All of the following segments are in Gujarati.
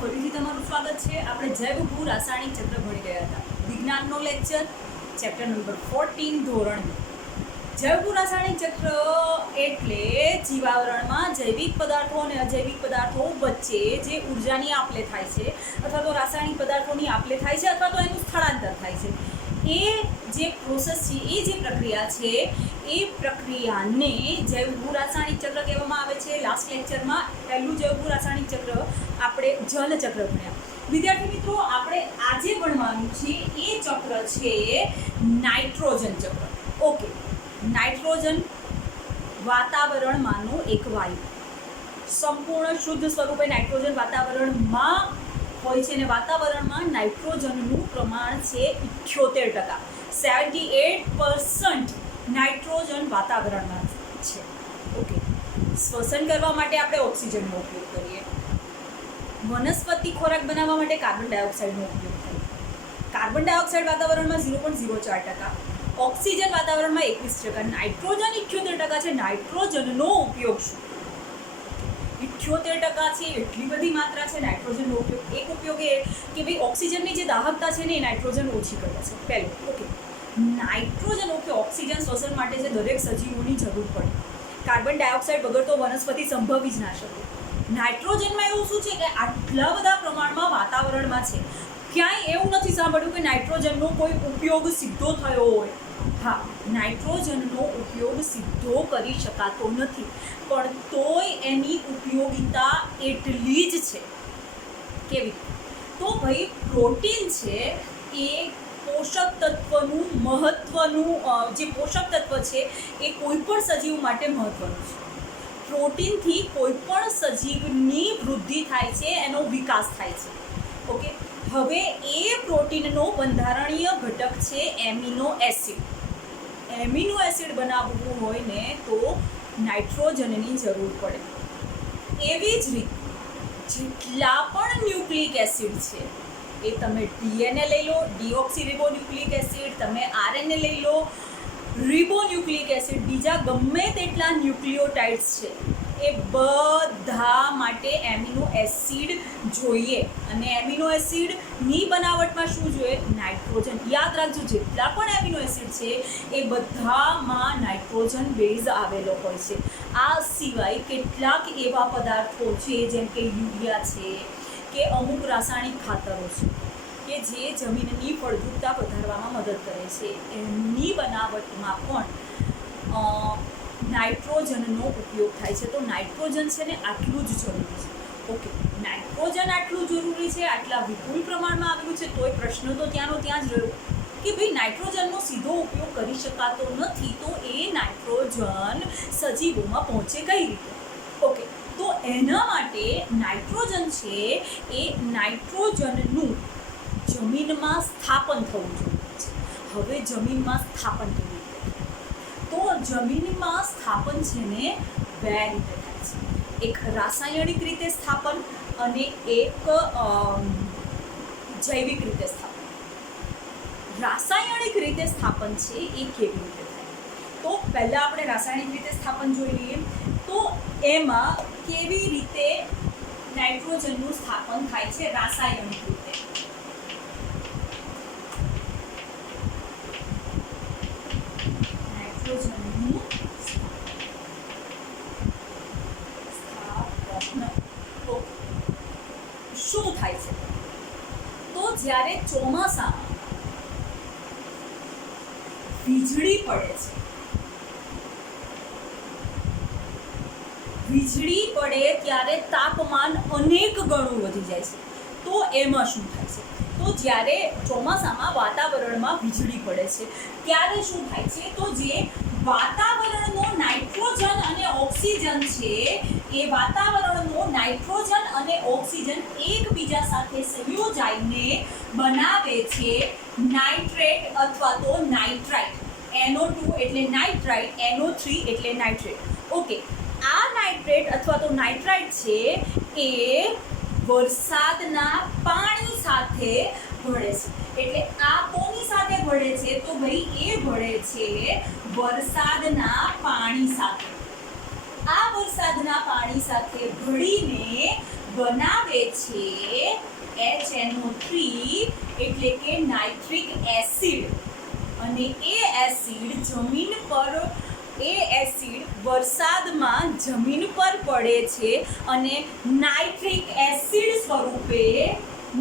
ફરીથી તમારું સ્વાગત છે। આપણે જૈવ ભૂ રાસાયણિક ચક્ર ભણી ગયા હતા। વિજ્ઞાનનો લેક્ચર ચેપ્ટર નંબર 14 ધોરણ 2। જૈવ ભૂ રાસાયણિક ચક્ર એટલે જીવાવરણમાં જૈવિક પદાર્થો અને અજૈવિક પદાર્થો વચ્ચે જે ઉર્જાની આપલે થાય છે અથવા તો રાસાયણિક પદાર્થોની આપલે થાય છે અથવા તો એનું સ્થળાંતર થાય છે, એ જે પ્રોસેસ છે, એ જે પ્રક્રિયા છે, એ પ્રક્રિયાને જૈવ ભૂ રાસાયણિક ચક્ર કહેવામાં આવે છે। લાસ્ટ લેક્ચરમાં પહેલું જૈવ ભૂ રાસાયણિક ચક્ર આપણે જલ ચક્ર ભણ્યા। વિદ્યાર્થી મિત્રો, આપણે આજે ભણવાનું છે એ ચક્ર છે નાઇટ્રોજન ચક્ર। ઓકે, નાઇટ્રોજન વાતાવરણમાંનો એક વાયુ, સંપૂર્ણ શુદ્ધ સ્વરૂપે નાઇટ્રોજન વાતાવરણમાં હોય છે અને વાતાવરણમાં નાઇટ્રોજનનું પ્રમાણ છે 78%। 78% નાઇટ્રોજન વાતાવરણમાં છે। ઓકે, શ્વસન કરવા માટે આપણે ઓક્સિજનનો ઉપયોગ કરીએ, વનસ્પતિ ખોરાક બનાવવા માટે કાર્બન ડાયોક્સાઇડનો ઉપયોગ કરીએ। કાર્બન ડાયોક્સાઇડ વાતાવરણમાં 0.04%, ઓક્સિજન વાતાવરણમાં 21%, નાઇટ્રોજન 78% છે। નાઇટ્રોજનનો ઉપયોગ શું? 78% છે, એટલી બધી માત્રા છે નાઇટ્રોજનનો ઉપયોગ। એક ઉપયોગ એ કે ભાઈ ઓક્સિજનની જે દાહકતા છે ને એ નાઇટ્રોજન ઓછી કરે છે, પહેલું। ઓકે, નાઇટ્રોજન ઓકે ઓક્સિજન શ્વસન માટે છે દરેક સજીવોની જરૂર પડે, કાર્બન ડાયોક્સાઇડ વગર તો વનસ્પતિ સંભવી જ ના શકે। નાઇટ્રોજનમાં એવું શું છે કે આટલા બધા પ્રમાણમાં વાતાવરણમાં છે, ક્યાંય એવું નથી સાંભળ્યું કે નાઇટ્રોજનનો કોઈ ઉપયોગ સીધો થયો હોય। હા, નાઇટ્રોજનનો ઉપયોગ સીધો કરી શકાતો નથી, પણ તોય એની ઉપયોગિતા એટલી જ છે। કેવી? તો ભાઈ પ્રોટીન છે એ પોષક તત્વનું મહત્વનું જે પોષક તત્વ છે એ કોઈ પણ સજીવ માટે મહત્વનું છે। પ્રોટીનથી કોઈ પણ સજીવની વૃદ્ધિ થાય છે, એનો વિકાસ થાય છે। ઓકે, હવે એ પ્રોટીનનો બંધારણીય ઘટક છે એમિનો એસિડ। એમિનો એસિડ બનાવવું હોય ને તો નાઇટ્રોજનની જરૂર પડે। એવી જ રીતે જેટલા પણ ન્યુક્લિક એસિડ છે, એ તમે ડીએનએ લઈ લો, ડીઓક્સીરિબોન્યુક્લિક એસિડ, તમે આરએનએ લઈ લો, રિબોન્યુક્લિક એસિડ, બીજા ગમે તેટલા ન્યુક્લિયોટાઇડ્સ છે, એ બધા માટે એમિનો એસિડ જોઈએ। અને એમિનો એસિડની બનાવટમાં શું જોઈએ? નાઇટ્રોજન। યાદ રાખજો, જેટલા પણ એમિનો એસિડ છે એ બધામાં નાઇટ્રોજન બેઝ આવેલો હોય છે। આ સિવાય કેટલાક એવા પદાર્થો છે જેમ કે યુરિયા છે કે અમુક રાસાયણિક ખાતરો છે કે જે જમીનની ફળદ્રુપતા વધારવામાં મદદ કરે છે, એમની બનાવટમાં પણ નાઇટ્રોજનનો ઉપયોગ થાય છે। તો નાઇટ્રોજન છે ને આટલું જ જરૂરી છે। ઓકે, નાઇટ્રોજન આટલું જરૂરી છે, આટલા વિપુલ પ્રમાણમાં આવેલું છે, તોય પ્રશ્ન તો ત્યાંનો ત્યાં જ રહ્યો કે ભાઈ નાઇટ્રોજનનો સીધો ઉપયોગ કરી શકાતો નથી, તો એ નાઇટ્રોજન સજીવોમાં પહોંચે કઈ રીતે? ઓકે, તો એના માટે નાઇટ્રોજન છે એ નાઇટ્રોજનનું જમીનમાં સ્થાપન થવું જોઈએ છે। હવે જમીનમાં સ્થાપન કેવી રીતે? તો જમીનમાં સ્થાપન છે ને બે રીતે થાય છે, એક રાસાયણિક રીતે સ્થાપન અને એક જૈવિક રીતે સ્થાપન। રાસાયણિક રીતે સ્થાપન છે એ કેવી રીતે થાય? તો પહેલાં આપણે રાસાયણિક રીતે સ્થાપન જોઈ લઈએ। તો એમાં કેવી રીતે નાઇટ્રોજનનું સ્થાપન થાય છે રાસાયણિક રીતે? નાઇટ્રોજનનું સ્થાપન શું થાય છે? તો જ્યારે ચોમાસામાં વીજળી પડે છે, વીજળી પડે ત્યારે તાપમાન અનેક ગણું વધી જાય છે। તો એમાં શું થાય છે? તો જ્યારે ચોમાસામાં વાતાવરણમાં વીજળી પડે છે ત્યારે શું થાય છે? તો જે વાતાવરણનો નાઇટ્રોજન અને ઓક્સિજન છે, એ વાતાવરણનો નાઇટ્રોજન અને ઓક્સિજન એકબીજા સાથે સંયોજાઈને બનાવે છે નાઇટ્રેટ અથવા તો નાઇટ્રાઇટ। NO2 એટલે નાઇટ્રાઇટ, NO3 એટલે નાઇટ્રેટ। ઓકે, આ નાઇટ્રેટ અથવા તો નાઇટ્રાઇટ છે એ વરસાદના પાણી સાથે ભળે છે। એટલે આ કોની સાથે ભળે છે? તો ભાઈ એ ભળે છે વરસાદના પાણી સાથે। આ વરસાદના પાણી સાથે ભળીને બનાવે છે HNO3 એટલે કે નાઇટ્રિક એસિડ અને એ એસિડ જમીન પર વરસાદમાં જમીન પર પડે છે અને નાઇટ્રિક એસિડ સ્વરૂપે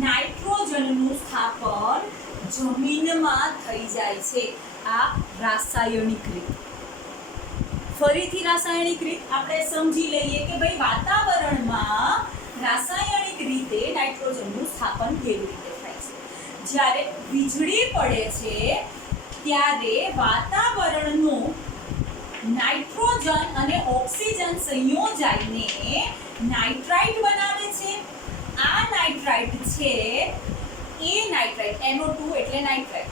નાઇટ્રોજનનું સ્થાપન જમીનમાં થઈ જાય છે. આ રાસાયણિક રીત. ફરીથી રાસાયણિક રીત આપણે સમજી લઈએ કે ભાઈ વાતાવરણમાં રાસાયણિક રીતે નાઇટ્રોજનનું સ્થાપન કેવી રીતે થાય છે. જ્યારે વીજળી પડે છે ત્યારે વાતાવરણનું નાઇટ્રોજન અને ઓક્સિજન સંયોજાઈને નાઇટ્રાઇટ બનાવે છે. આ નાઇટ્રાઇટ છે એ નાઇટ્રાઇટ NO2 એટલે નાઇટ્રાઇટ.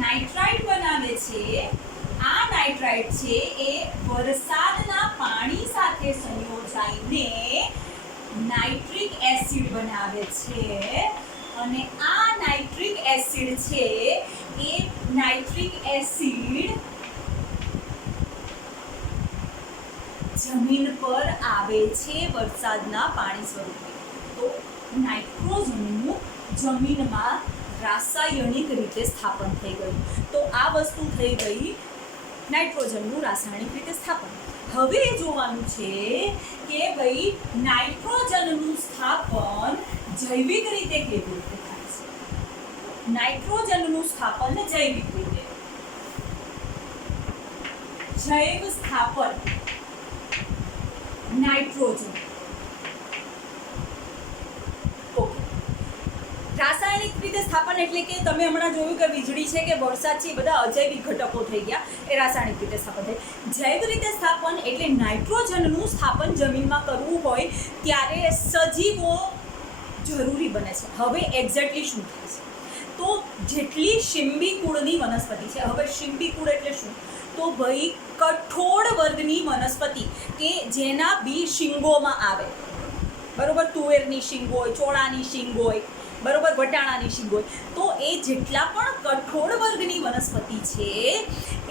નાઇટ્રાઇટ બનાવે છે. આ નાઇટ્રાઇટ છે એ વરસાદના પાણી સાથે સંયોજાઈને નાઇટ્રિક એસિડ બનાવે છે અને આ નાઇટ્રિક એસિડ છે એ નાઇટ્રિક એસિડ જમીન પર આવે છે વરસાદના પાણી સ્વરૂપે. તો નાઇટ્રોજનનું જમીનમાં રાસાયણિક રીતે સ્થાપન થઈ ગયું. તો આ વસ્તુ થઈ ગઈ નાઇટ્રોજનનું રાસાયણિક રીતે સ્થાપન. હવે જોવાનું છે કે ભાઈ નાઇટ્રોજનનું સ્થાપન જૈવિક રીતે કેવી રીતે થાય છે. નાઇટ્રોજનનું સ્થાપન જૈવિક રીતે. જૈવ સ્થાપન નાઇટ્રોજન. રાસાયણિક રીતે સ્થાપન એટલે કે તમે હમણાં જોયું કે વીજળી છે કે વરસાદ છે એ બધા અજૈવિક ઘટકો થઈ ગયા, એ રાસાયણિક રીતે સ્થાપન થાય. જૈવ રીતે સ્થાપન એટલે નાઇટ્રોજનનું સ્થાપન જમીનમાં કરવું હોય ત્યારે સજીવો જરૂરી બને છે. હવે એક્ઝેક્ટલી શું થાય છે? તો જેટલી શિંબી કુળની વનસ્પતિ છે, હવે શિંબી કુળ એટલે શું? તો ભાઈ કઠોળ વર્ગની વનસ્પતિ કે જેના બી શીંગોમાં આવે. બરોબર, તુવેરની શીંગ હોય, ચોળાની શીંગ હોય, બરોબર, વટાણાની શીંગ હોય. તો એ જેટલા પણ કઠોળ વર્ગની વનસ્પતિ છે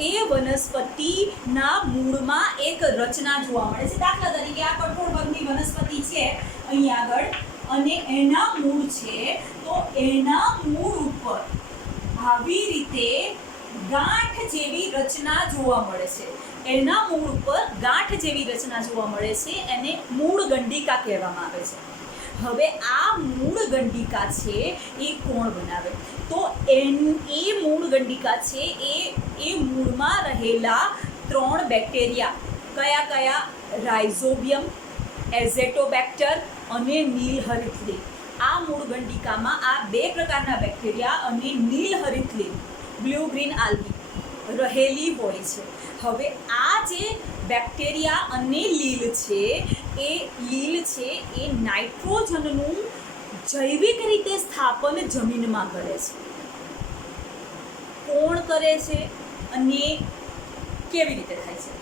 એ વનસ્પતિના મૂળમાં એક રચના જોવા મળે છે. દાખલા તરીકે આ કઠોળ વર્ગની વનસ્પતિ છે અહીં આગળ અને એના મૂળ છે, તો એના મૂળ ઉપર આવી રીતે ગાંઠ જેવી રચના જોવા મળે છે. એના મૂળ ઉપર ગાંઠ જેવી રચના જોવા મળે છે, એને મૂળ ગંડિકા કહેવામાં આવે છે. હવે આ મૂળ ગંડિકા છે એ કોણ બનાવે? તો એ મૂળ ગંડિકા છે એ મૂળમાં રહેલા 3 બેક્ટેરિયા. કયા કયા? રાઇઝોબિયમ, એઝેટોબેક્ટર અને નીલહરિતલી. આ મૂળ ગંડિકામાં આ 2 પ્રકારના બેક્ટેરિયા અને નીલહરિતલી, બ્લુ ગ્રીન આલ્ગી રહેલી હોય છે. હવે આ જે બેક્ટેરિયા અને લીલ છે એ નાઇટ્રોજનનું જૈવિક રીતે સ્થાપન જમીનમાં કરે છે. કોણ કરે છે અને કેવી રીતે થાય છે?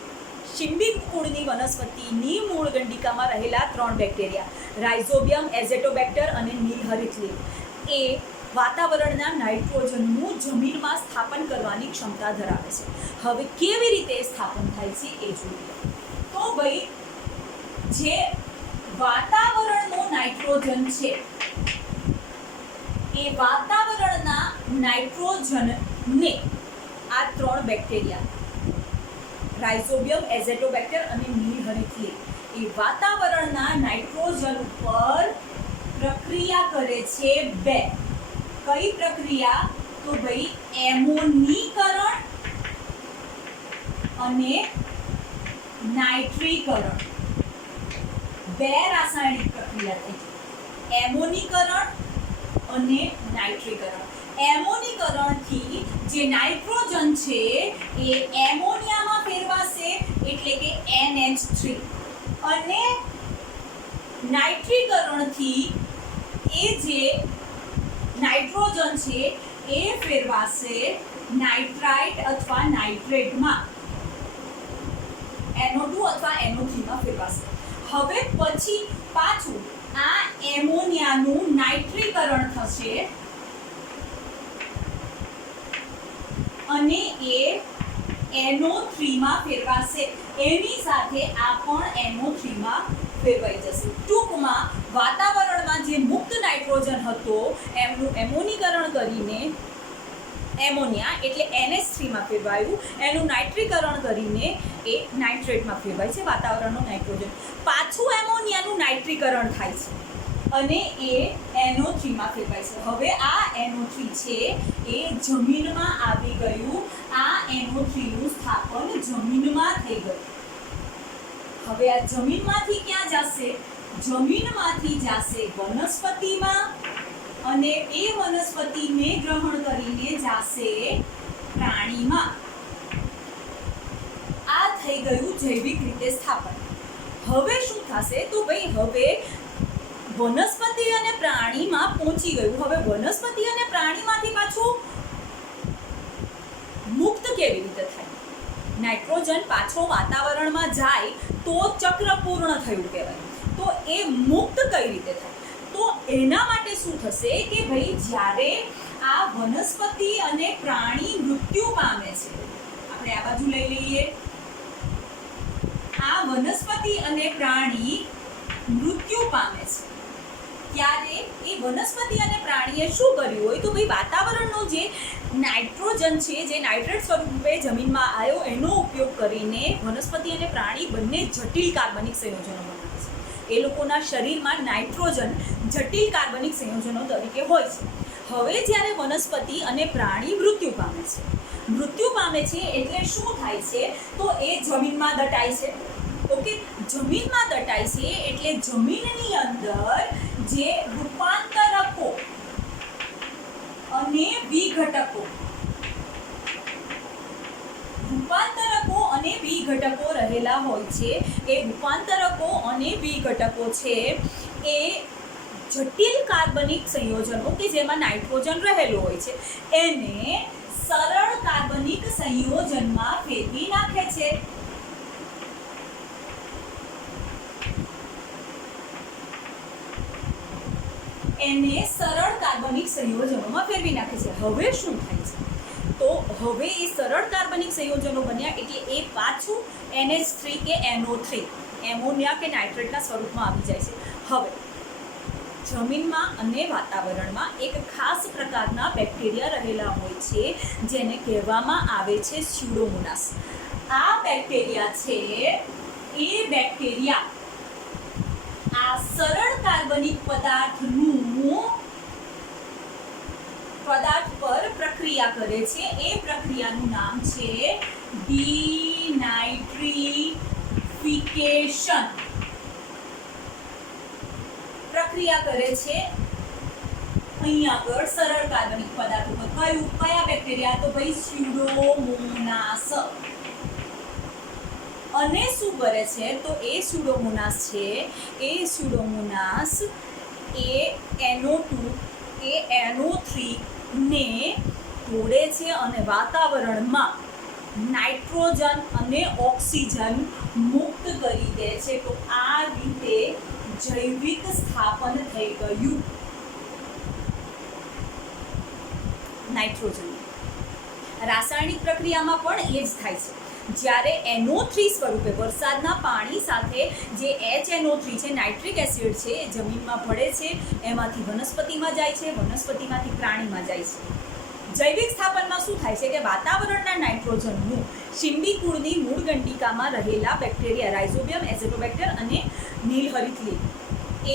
શિંબી કુળની વનસ્પતિની મૂળ ગંડિકામાં રહેલા 3 બેક્ટેરિયા રાઇઝોબિયમ, એઝેટોબેક્ટર અને નીલહરિતલી એ વાતાવરણના નાઇટ્રોજનનું જમીનમાં સ્થાપન કરવાની ક્ષમતા ધરાવે છે. હવે કેવી રીતે સ્થાપન થાય છે એ જોઈએ. તો ભાઈ જે વાતાવરણનો નાઇટ્રોજન છે એ વાતાવરણના નાઇટ્રોજનને આ 3 બેક્ટેરિયા રાઇઝોબિયમ, એઝેટોબેક્ટર અને નીલહરિતલી એ વાતાવરણના નાઇટ્રોજન ઉપર પ્રક્રિયા કરે છે 2. કઈ પ્રક્રિયા? તો ભાઈ એમોનીકરણ અને નાઇટ્રીકરણ. 2 રાસાયણિક પ્રક્રિયા થઈ. એમોનીકરણ અને નાઇટ્રીકરણ. એમોનીકરણથી જે નાઇટ્રોજન છે એ એમોનિયામાં ફેરવાશે એટલે કે NH3 અને નાઇટ્રીકરણથી એ જે નાઇટ્રોજન છે એ ફેરવાશે નાઇટ્રાઇટ અથવા નાઇટ્રેટમાં, NO2 અથવા NO3 માં ફેરવાશે. હવે પછી પાછું આ એમોનિયાનું નાઇટ્રીકરણ થશે અને એ NO3 માં ફેરવાશે, એની સાથે આ પણ NO3 માં ફેરવાઈ જશે. ટૂંકમાં વાતાવરણમાં જે મુક્ત નાઇટ્રોજન હતો એમનું એમોનીકરણ કરીને એમોનિયા એટલે NH3 માં ફેરવાયું, એનું નાઇટ્રીકરણ કરીને એ નાઇટ્રેટમાં ફેરવાય છે વાતાવરણનો નાઇટ્રોજન. પાછું એમોનિયાનું નાઇટ્રીકરણ થાય છે અને એ NO3 માં ફેરવાય છે. હવે આ NO3 છે એ જમીનમાં આવી ગયું, આ NO3 નું સ્થાપન જમીનમાં થઈ ગયું. હવે આ જમીનમાંથી ક્યાં જશે? જમીનમાંથી જશે વનસ્પતિમાં અને એ વનસ્પતિને ગ્રહણ કરીને જશે પ્રાણીમાં. આ થઈ ગયું જૈવિક રીતે સ્થાપન. હવે શું થશે? તો ભાઈ હવે વનસ્પતિ અને પ્રાણીમાં પહોંચી ગયું. હવે વનસ્પતિ અને પ્રાણીમાંથી પાછું મુક્ત કેવી રીતે થાય? નાઇટ્રોજન પાછો વાતાવરણમાં જાય તો ચક્ર પૂર્ણ થયું કહેવાય. તો એ મુક્ત કઈ રીતે થાય? તો એના માટે શું થશે કે ભાઈ જ્યારે આ વનસ્પતિ અને પ્રાણી મૃત્યુ પામે છે, આપણે આ બાજુ લઈ લઈએ, આ વનસ્પતિ અને પ્રાણી મૃત્યુ પામે છે ત્યારે એ વનસ્પતિ અને પ્રાણીએ શું કર્યું હોય તો ભાઈ વાતાવરણનો જે નાઇટ્રોજન છે, જે નાઇટ્રેટ સ્વરૂપે જમીનમાં આવ્યો, એનો ઉપયોગ કરીને વનસ્પતિ અને પ્રાણી બંને જટિલ કાર્બનિક સંયોજનો બનાવે છે. એ લોકોના શરીરમાં નાઇટ્રોજન જટિલ કાર્બનિક સંયોજનો તરીકે હોય છે. હવે જ્યારે વનસ્પતિ અને પ્રાણી મૃત્યુ પામે છે એટલે શું થાય છે? તો એ જમીનમાં દટાય છે. ઓકે, જમીનમાં દટાય છે એટલે જમીનની અંદર જે રૂપાંતરકો અને વિઘટકો રહેલા હોય છે, એ રૂપાંતરકો અને વિઘટકો છે એ જટિલ કાર્બનિક સંયોજનો કે જેમાં નાઇટ્રોજન રહેલું હોય છે એને સરળ કાર્બનિક સંયોજનમાં ફેરવી નાખે છે. એને સરળ કાર્બનિક સંયોજનોમાં ફેરવી નાખે છે. હવે શું થાય છે? તો હવે એ સરળ કાર્બનિક સંયોજનો બન્યા એટલે એ પાછું NH3 કે NO3 એમોનિયા કે નાઇટ્રેટના સ્વરૂપમાં આવી જાય છે. હવે જમીનમાં અને વાતાવરણમાં એક ખાસ પ્રકારના બેક્ટેરિયા રહેલા હોય છે જેને કહેવામાં આવે છે સ્યુડોમોનાસ. આ બેક્ટેરિયા છે એ બેક્ટેરિયા આ સરળ કાર્બનિક પદાર્થ પર પ્રક્રિયા કરે છે. એ પ્રક્રિયાનું નામ છે ડિનાઇટ્રિફિકેશન. પ્રક્રિયા કરે છે અહીં આગળ સરળ કાર્બનિક પદાર્થ ઉપર. કયા બેક્ટેરિયા? તો ભાઈ સ્યુડોમોનાસ. અને શું કરે છે? તો એ સ્યુડોમોનાસ છે એ સ્યુડોમોનાસ એ NO2 એ NO3 ને તોડે છે અને વાતાવરણમાં નાઇટ્રોજન અને ઓક્સિજન મુક્ત કરી દે છે. તો આ રીતે જૈવિક સ્થાપન થઈ ગયું નાઇટ્રોજન. રાસાયણિક પ્રક્રિયામાં પણ એ જ થાય છે. જ્યારે NO3 સ્વરૂપે વરસાદના પાણી સાથે જે HNO3 છે, નાઇટ્રિક એસિડ છે, એ જમીનમાં ભળે છે, એમાંથી વનસ્પતિમાં જાય છે, વનસ્પતિમાંથી પ્રાણીમાં જાય છે. જૈવિક સ્થાપનમાં શું થાય છે કે વાતાવરણના નાઇટ્રોજનનું શિંબી કુળની મૂળ ગંડિકામાં રહેલા બેક્ટેરિયા રાઇઝોબિયમ, એઝોટોબેક્ટર અને નીલહરિત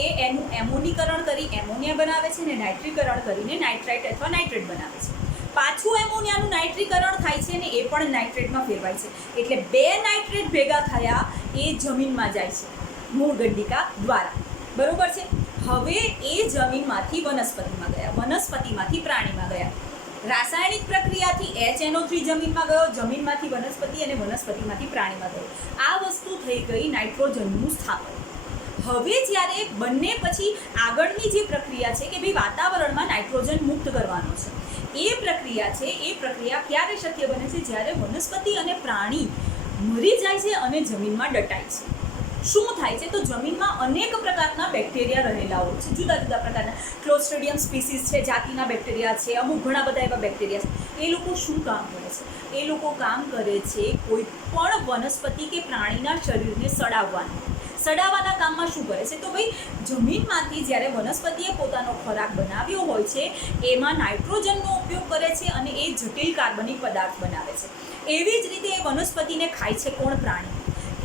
એ એનું એમોનીકરણ કરી એમોનિયા બનાવે છે અને નાઇટ્રીકરણ કરીને નાઇટ્રાઇટ અથવા નાઇટ્રેટ બનાવે છે. પાછું એમોનિયાનું નાઇટ્રીકરણ થાય છે ને એ પણ નાઇટ્રેટમાં ફેરવાય છે. એટલે બે નાઇટ્રેટ ભેગા થયા એ જમીનમાં જાય છે મૂળ ગંડિકા દ્વારા. બરોબર છે? હવે એ જમીનમાંથી વનસ્પતિમાં ગયા, વનસ્પતિમાંથી પ્રાણીમાં ગયા. રાસાયણિક પ્રક્રિયાથી HNO3 જમીનમાં ગયો, જમીનમાંથી વનસ્પતિ અને વનસ્પતિમાંથી પ્રાણીમાં ગયો. આ વસ્તુ થઈ ગઈ નાઇટ્રોજનનું સ્થાપન. હવે જ્યારે બંને પછી આગળની જે પ્રક્રિયા છે કે ભાઈ વાતાવરણમાં નાઇટ્રોજન મુક્ત કરવાનો છે, એ પ્રક્રિયા ક્યારે શક્ય બને છે? જ્યારે વનસ્પતિ અને પ્રાણી મરી જાય છે અને જમીનમાં દટાય છે. શું થાય છે, તો જમીનમાં અનેક પ્રકારના બેક્ટેરિયા રહેલા હોય છે, જુદા જુદા પ્રકારના ક્લોસ્ટ્રીડિયમ સ્પીસીસ છે, જાતિના બેક્ટેરિયા છે, અમુક ઘણા બધા એવા બેક્ટેરિયા છે. એ લોકો શું કામ કરે છે? એ લોકો કામ કરે છે કોઈ પણ વનસ્પતિ કે પ્રાણીના શરીરને સડાવવાના કામમાં શું કરે છે? તો ભાઈ જમીનમાંથી જ્યારે વનસ્પતિએ પોતાનો ખોરાક બનાવ્યો હોય છે એમાં નાઇટ્રોજનનો ઉપયોગ કરે છે અને એ જટિલ કાર્બનિક પદાર્થ બનાવે છે. એવી જ રીતે એ વનસ્પતિને ખાય છે કોણ? પ્રાણી.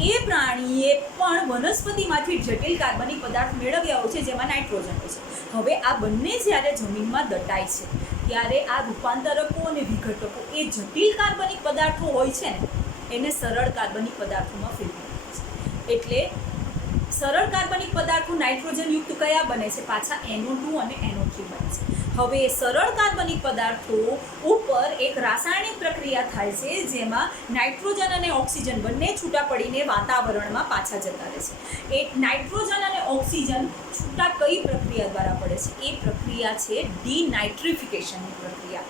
એ પ્રાણીએ પણ વનસ્પતિમાંથી જટિલ કાર્બનિક પદાર્થ મેળવ્યા હોય છે જેમાં નાઇટ્રોજન હોય છે. હવે આ બંને જ્યારે જમીનમાં દટાય છે ત્યારે આ રૂપાંતરકો અને વિઘટકો એ જટિલ કાર્બનિક પદાર્થો હોય છે ને એને સરળ કાર્બનિક પદાર્થોમાં ફેરવી નાખે છે. એટલે સરળ કાર્બનિક પદાર્થો નાઇટ્રોજનયુક્ત કયા બને છે? પાછા NO2 અને NO3 બને છે. હવે સરળ કાર્બનિક પદાર્થો ઉપર એક રાસાયણિક પ્રક્રિયા થાય છે જેમાં નાઇટ્રોજન અને ઓક્સિજન બંને છૂટા પડીને વાતાવરણમાં પાછા જતા રહે છે. એ નાઇટ્રોજન અને ઓક્સિજન છૂટા કઈ પ્રક્રિયા દ્વારા પડે છે? એ પ્રક્રિયા છે ડિનાઇટ્રિફિકેશનની પ્રક્રિયા.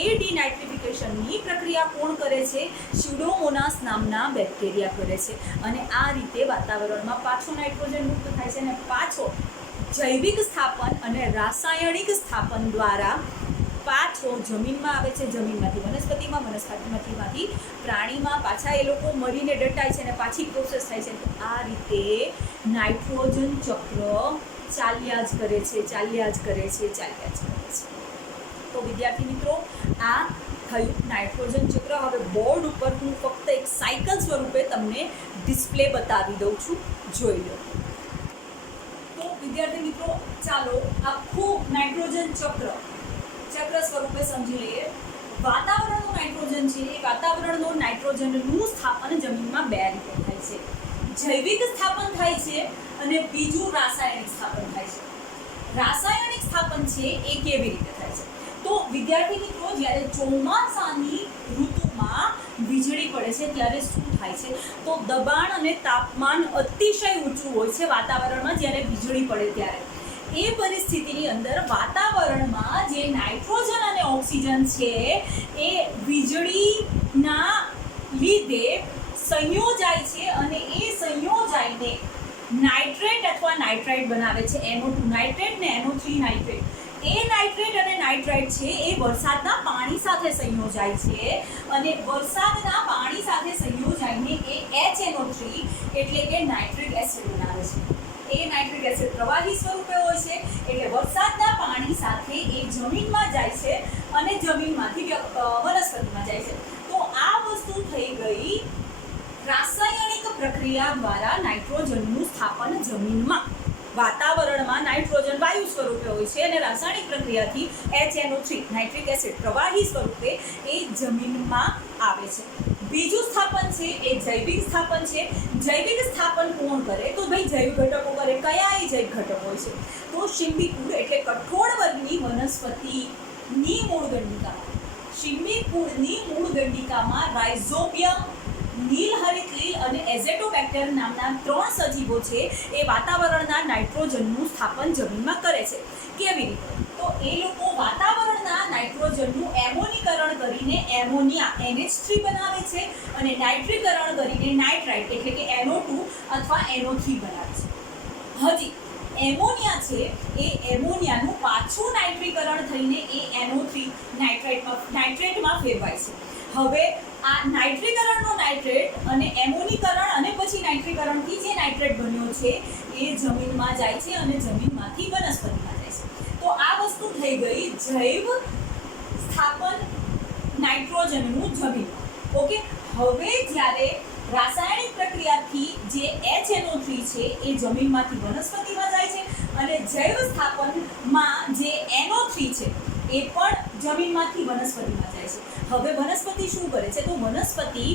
એ ડિનાઇટ્રિફિકેશનની પ્રક્રિયા કોણ કરે છે? સ્યુડોમોનાસ નામના બેક્ટેરિયા કરે છે. અને આ રીતે વાતાવરણમાં પાછો નાઇટ્રોજન મુક્ત થાય છે અને પાછો જૈવિક સ્થાપન અને રાસાયણિક સ્થાપન દ્વારા પાછો જમીનમાં આવે છે, જમીનમાંથી વનસ્પતિમાં, વનસ્પતિમાંથી પ્રાણીમાં, પાછા એ લોકો મરીને દટાય છે અને પાછી પ્રોસેસ થાય છે. તો આ રીતે નાઇટ્રોજન ચક્ર ચાલ્યા જ કરે છે. તો વિદ્યાર્થી મિત્રો, આ થયું નાઇટ્રોજન ચક્ર. હવે બોર્ડ ઉપર હું ફક્ત એક સાયકલ સ્વરૂપે તમને ડિસ્પ્લે બતાવી દઉં છું, જોઈ લો. તો વિદ્યાર્થી મિત્રો, ચાલો આખું નાઇટ્રોજન ચક્ર સ્વરૂપે સમજી લઈએ. વાતાવરણનું નાઇટ્રોજન છે એ વાતાવરણનું નાઇટ્રોજનનું સ્થાપન જમીનમાં બે રીતે થાય છે. જૈવિક સ્થાપન થાય છે અને બીજું રાસાયણિક સ્થાપન થાય છે. રાસાયણિક સ્થાપન છે એ કેવી રીતે થાય છે? તો વિદ્યાર્થી મિત્રો, જ્યારે ચોમાસાની ઋતુમાં વીજળી પડે છે ત્યારે શું થાય છે? તો દબાણ અને તાપમાન અતિશય ઊંચું હોય છે વાતાવરણમાં જ્યારે વીજળી પડે ત્યારે. એ પરિસ્થિતિની અંદર વાતાવરણમાં જે નાઇટ્રોજન અને ઓક્સિજન છે એ વીજળીના લીધે સંયોજાય છે અને એ સંયોજાઈને નાઇટ્રેટ અથવા નાઇટ્રાઇટ બનાવે છે. NO2 નાઇટ્રેટ ને NO3 નાઇટ્રેટ. એ નાઇટ્રેટ અને નાઇટ્રાઇટ છે એ વરસાદના પાણી સાથે સંયોજાય છે અને વરસાદના પાણી સાથે સંયોજાઈને એ HNO3 એટલે કે નાઇટ્રિક એસિડ બનાવે છે. એ નાઇટ્રિક એસિડ પ્રવાહી સ્વરૂપે હોય છે એટલે વરસાદના પાણી સાથે એ જમીનમાં જાય છે અને જમીનમાંથી વનસ્પતિમાં જાય છે. તો આ વસ્તુ થઈ ગઈ રાસાયણિક પ્રક્રિયા દ્વારા નાઇટ્રોજનનું સ્થાપન જમીનમાં. વાતાવરણમાં નાઇટ્રોજન વાયુ સ્વરૂપે હોય છે અને રાસાયણિક પ્રક્રિયાથી HNO3 નાઇટ્રિક એસિડ પ્રવાહી સ્વરૂપે એ જમીનમાં આવે છે. બીજું સ્થાપન છે એ જૈવિક સ્થાપન છે. જૈવિક સ્થાપન કોણ કરે? તો ભાઈ જૈવિક ઘટકો કરે. કયા એ જૈવિક ઘટકો હોય છે? તો શિંબીકુળ એટલે કઠોળ વર્ગની વનસ્પતિની મૂળ દંડિકામાં રાઇઝોબિયમ, નીલહરિતલીલ અને એઝેટોબેક્ટર નામના 3 સજીવો છે એ વાતાવરણના નાઇટ્રોજનનું સ્થાપન જમીનમાં કરે છે. કેવી રીતે? તો એ લોકો વાતાવરણના નાઇટ્રોજનનું એમોનીકરણ કરીને એમોનિયા NH3 બનાવે છે અને નાઇટ્રીકરણ કરીને નાઇટ્રાઇટ એટલે કે NO2 અથવા NO3 બનાવે છે. હજી એમોનિયા છે એ એમોનિયાનું પાછું નાઇટ્રીકરણ થઈને એ NO3 નાઇટ્રેટમાં ફેરવાય છે. હવે આ નાઇટ્રીકરણનો નાઇટ્રેટ અને એમોનીકરણ અને પછી નાઇટ્રીકરણથી જે નાઇટ્રેટ બન્યો છે એ જમીનમાં જાય છે અને જમીનમાંથી વનસ્પતિમાં જાય છે. તો આ વસ્તુ થઈ ગઈ જૈવ સ્થાપન નાઇટ્રોજનનું જમીનમાં. ઓકે, હવે જ્યારે રાસાયણિક પ્રક્રિયાથી જે HNO3 છે એ જમીનમાંથી વનસ્પતિમાં જાય છે અને જૈવ સ્થાપનમાં જે NO3 છે એ પણ જમીનમાંથી વનસ્પતિમાં જાય છે. હવે વનસ્પતિ શું કરે છે? તો વનસ્પતિ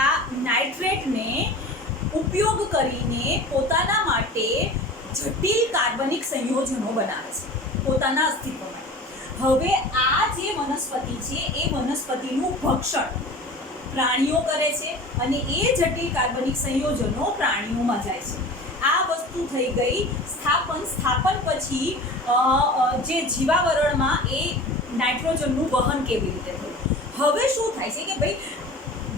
આ નાઇટ્રેટને ઉપયોગ કરીને પોતાના માટે જટિલ કાર્બનિક સંયોજનો બનાવે છે પોતાના અસ્તિત્વ માટે. હવે આ જે વનસ્પતિ છે એ વનસ્પતિનું ભક્ષણ પ્રાણીઓ કરે છે અને એ જટિલ કાર્બનિક સંયોજનો પ્રાણીઓમાં જાય છે. આ વસ્તુ થઈ ગઈ સ્થાપન પછી જે જીવાવરણમાં એ નાઇટ્રોજનનું વહન કેવી રીતે થયું. હવે શું થાય છે કે ભાઈ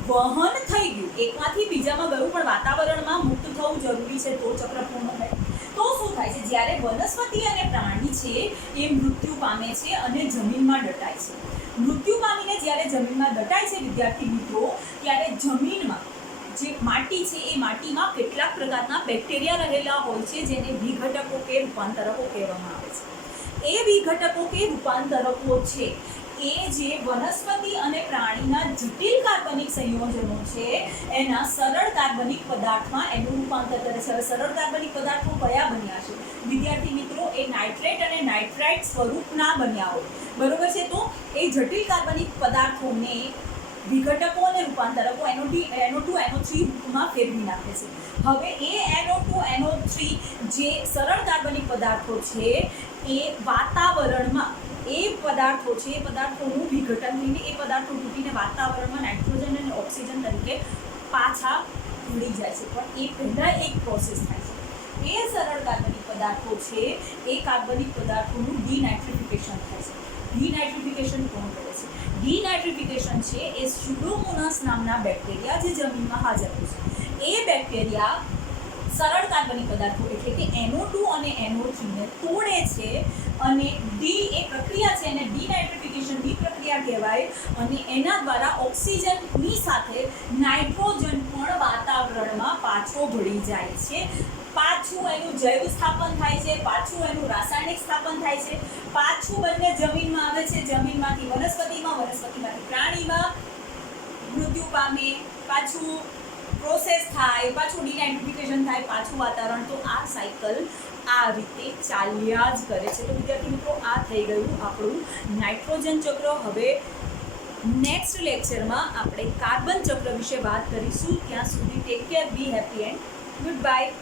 વહન થઈ ગયું, એકમાંથી બીજામાં ગયું પણ વાતાવરણમાં મુક્ત થવું જરૂરી છે તો ચક્ર પૂર્ણ થાય. તો શું થાય છે, જ્યારે વનસ્પતિ અને પ્રાણી છે એ મૃત્યુ પામે છે અને જમીનમાં દટાય છે. મૃત્યુ પામીને જ્યારે જમીનમાં દટાય છે વિદ્યાર્થી મિત્રો, ત્યારે જમીનમાં જે માટી છે એ માટીમાં કેટલાક પ્રકારના બેક્ટેરિયા રહેલા હોય છે જેને વિઘટકો કે રૂપાંતરકો કહેવામાં આવે છે. એ વિઘટકો કે રૂપાંતરકો છે એ જે વનસ્પતિ અને પ્રાણીના જટિલ કાર્બનિક સંયોજનો છે એના સરળ કાર્બનિક પદાર્થમાં એનું રૂપાંતર કરે છે. હવે સરળ કાર્બનિક પદાર્થો કયા બન્યા છે વિદ્યાર્થી મિત્રો? એ નાઇટ્રેટ અને નાઇટ્રાઇટ સ્વરૂપના બન્યા હોય, બરોબર છે. તો એ જટિલ કાર્બનિક પદાર્થોને વિઘટકો અને રૂપાંતરકો NO2 NO3 રૂપમાં ફેરવી નાખે છે. હવે એ NO2 NO3 જે સરળ કાર્બનિક પદાર્થો છે એ વાતાવરણમાં એ પદાર્થોનું વિઘટન થઈને એ પદાર્થો તૂટીને વાતાવરણમાં નાઇટ્રોજન અને ઓક્સિજન તરીકે પાછા ભળી જાય છે. પણ એ પહેલાં એક પ્રોસેસ થાય છે. એ સરળ કાર્બનિક પદાર્થો છે એ કાર્બનિક પદાર્થોનું ડિનાઇટ્રિફિકેશન થાય છે. ડિનાઇટ્રિફિકેશન કોણ કરે છે? ડિનાઇટ્રિફિકેશન છે એ સ્યુડોમોનાસ નામના બેક્ટેરિયા જે જમીનમાં હાજર હોય છે. એ બેક્ટેરિયા સરળ કાર્બનિક પદાર્થો એટલે કે NO2 અને NO3 ને તોડે છે અને એ પ્રક્રિયા છે એને ડિનાઇટ્રિફિકેશનની પ્રક્રિયા કહેવાય. અને એના દ્વારા ઓક્સિજનની સાથે નાઇટ્રોજન પણ વાતાવરણમાં પાછો ભળી જાય છે. પાછું એનું જૈવ સ્થાપન થાય છે, પાછું એનું રાસાયણિક સ્થાપન થાય છે, પાછું બંને જમીનમાં આવે છે, જમીનમાંથી વનસ્પતિમાં, વનસ્પતિમાંથી પ્રાણીમાં, મૃત્યુ પામે, પાછું પ્રોસેસ થાય, પાછું ડિનાઇટ્રિફિકેશન થાય, પાછું વાતાવરણ. તો આ સાયકલ આ રીતે ચાલ્યા જ કરે છે. તો વિદ્યાર્થી મિત્રો આ થઈ ગયું આપણું નાઇટ્રોજન ચક્ર. હવે નેક્સ્ટ લેક્ચરમાં આપણે કાર્બન ચક્ર વિશે વાત કરીશું. ત્યાં સુધી take care, B happy and good bye.